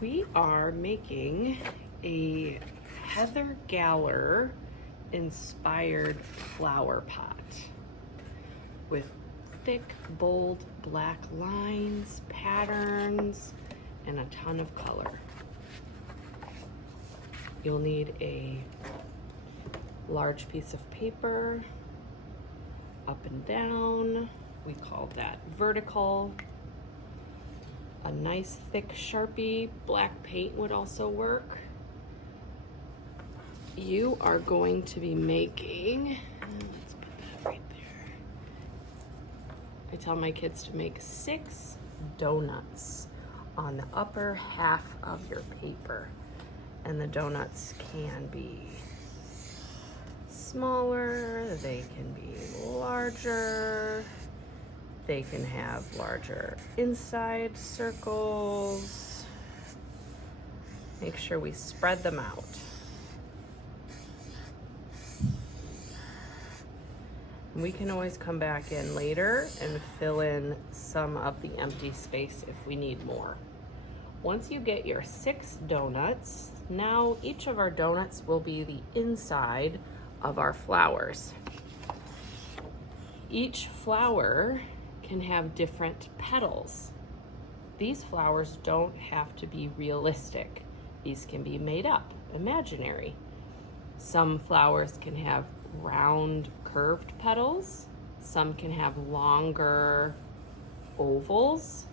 We are making a Heather Galler inspired flower pot with thick, bold black lines, patterns, and a ton of color. You'll need a large piece of paper, up and down. We call that vertical. A nice thick Sharpie, black paint would also work. You are going to be making, let's put that right there. I tell my kids to make 6 donuts on the upper half of your paper. And the donuts can be smaller, they can be larger. They can have larger inside circles. Make sure we spread them out. We can always come back in later and fill in some of the empty space if we need more. Once you get your 6 donuts, now each of our donuts will be the inside of our flowers. Each flower can have different petals. These flowers don't have to be realistic. These can be made up, imaginary. Some flowers can have round, curved petals. Some can have longer ovals,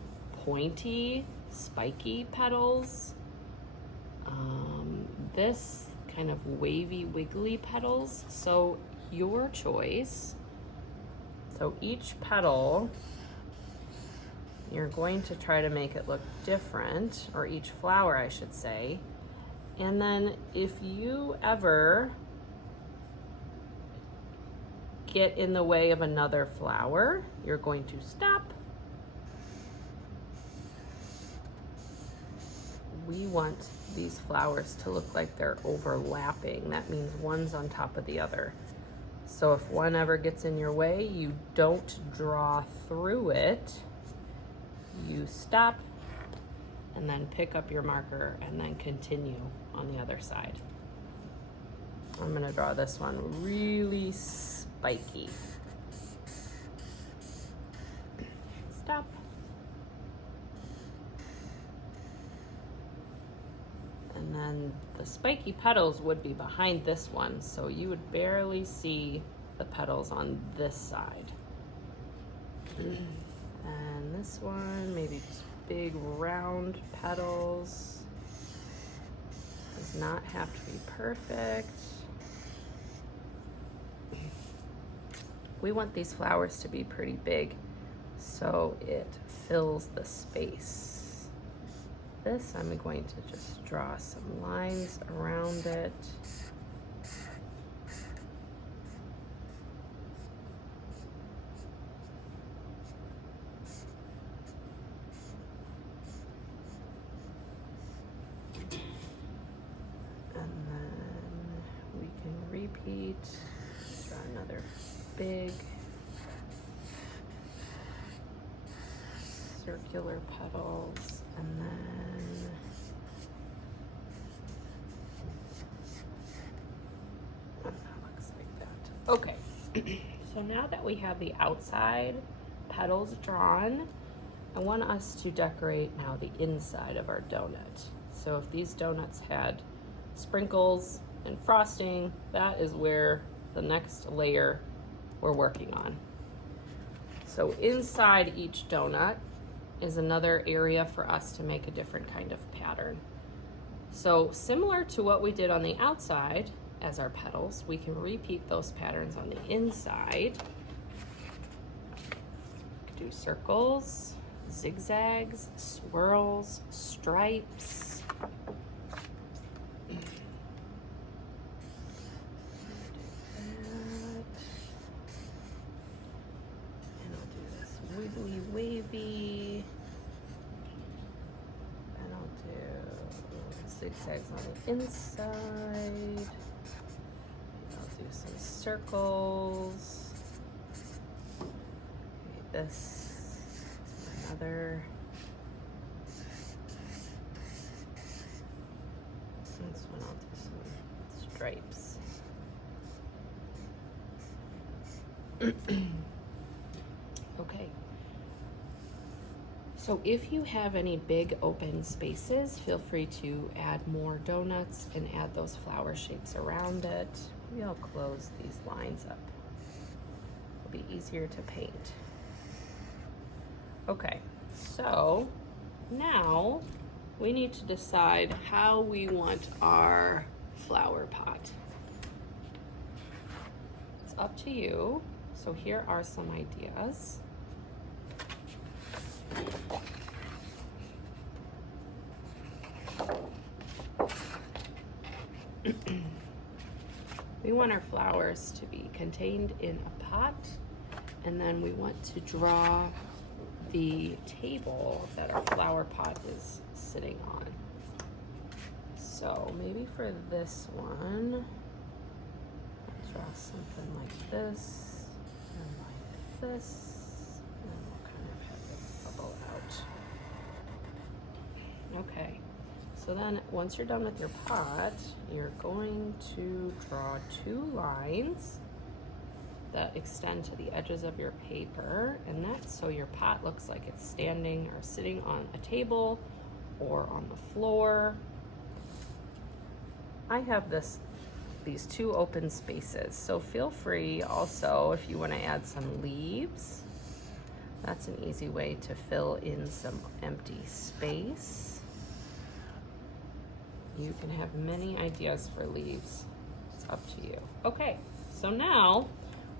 pointy, spiky petals. This kind of wavy, wiggly petals. So your choice. So each petal, you're going to try to make it look different, or each flower, I should say. And then if you ever get in the way of another flower, you're going to stop. We want these flowers to look like they're overlapping. That means one's on top of the other. So if one ever gets in your way, you don't draw through it. You stop and then pick up your marker and then continue on the other side. I'm gonna draw this one really spiky. Stop. And then the spiky petals would be behind this one, so you would barely see the petals on this side. And this one, maybe just big round petals. Does not have to be perfect. We want these flowers to be pretty big, so it fills the space. This, I'm going to just draw some lines around it. And then we can repeat, draw another big circular petals, and then that looks like that. Okay, so now that we have the outside petals drawn, I want us to decorate now the inside of our donut. So if these donuts had sprinkles and frosting, that is where the next layer we're working on. So inside each donut is another area for us to make a different kind of pattern. So similar to what we did on the outside as our petals, we can repeat those patterns on the inside. Do circles, zigzags, swirls, stripes. Wiggly wavy, and I'll do zigzags on the inside. I'll do some circles. Okay, this, another This one I'll do some stripes. Okay. So if you have any big open spaces, feel free to add more donuts and add those flower shapes around it. Maybe I'll close these lines up. It'll be easier to paint. Okay, so now we need to decide how we want our flower pot. It's up to you. So here are some ideas. We want our flowers to be contained in a pot, and then we want to draw the table that our flower pot is sitting on. So maybe for this one, I'll draw something like this and like this, and we'll kind of have it bubble out. Okay, so then once you're done with your pot, you're going to draw 2 lines that extend to the edges of your paper, and that's so your pot looks like it's standing or sitting on a table or on the floor. I have these 2 open spaces, so feel free also if you want to add some leaves. That's an easy way to fill in some empty space. You can have many ideas for leaves. It's up to you. Okay, so now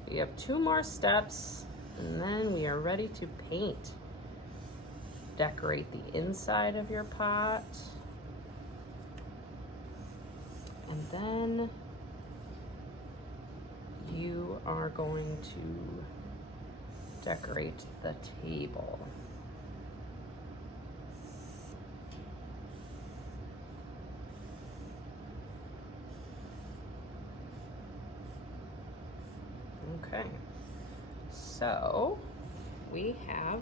we have 2 more steps, and then we are ready to paint. Decorate the inside of your pot. And then you are going to decorate the table. Okay, so we have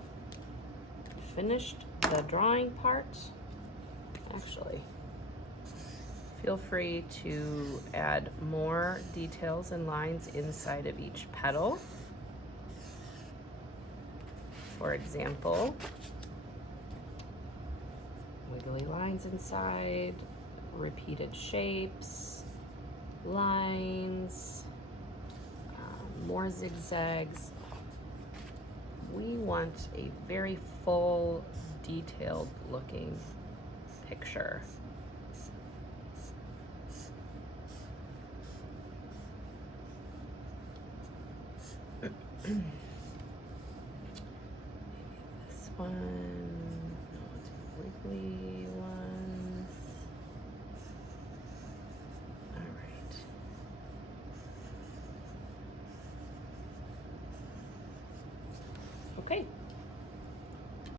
finished the drawing part. Actually, feel free to add more details and lines inside of each petal. For example, wiggly lines inside, repeated shapes, lines, more zigzags. We want a very full, detailed looking picture. Maybe this one, no, it's a wiggly one. All right. Okay.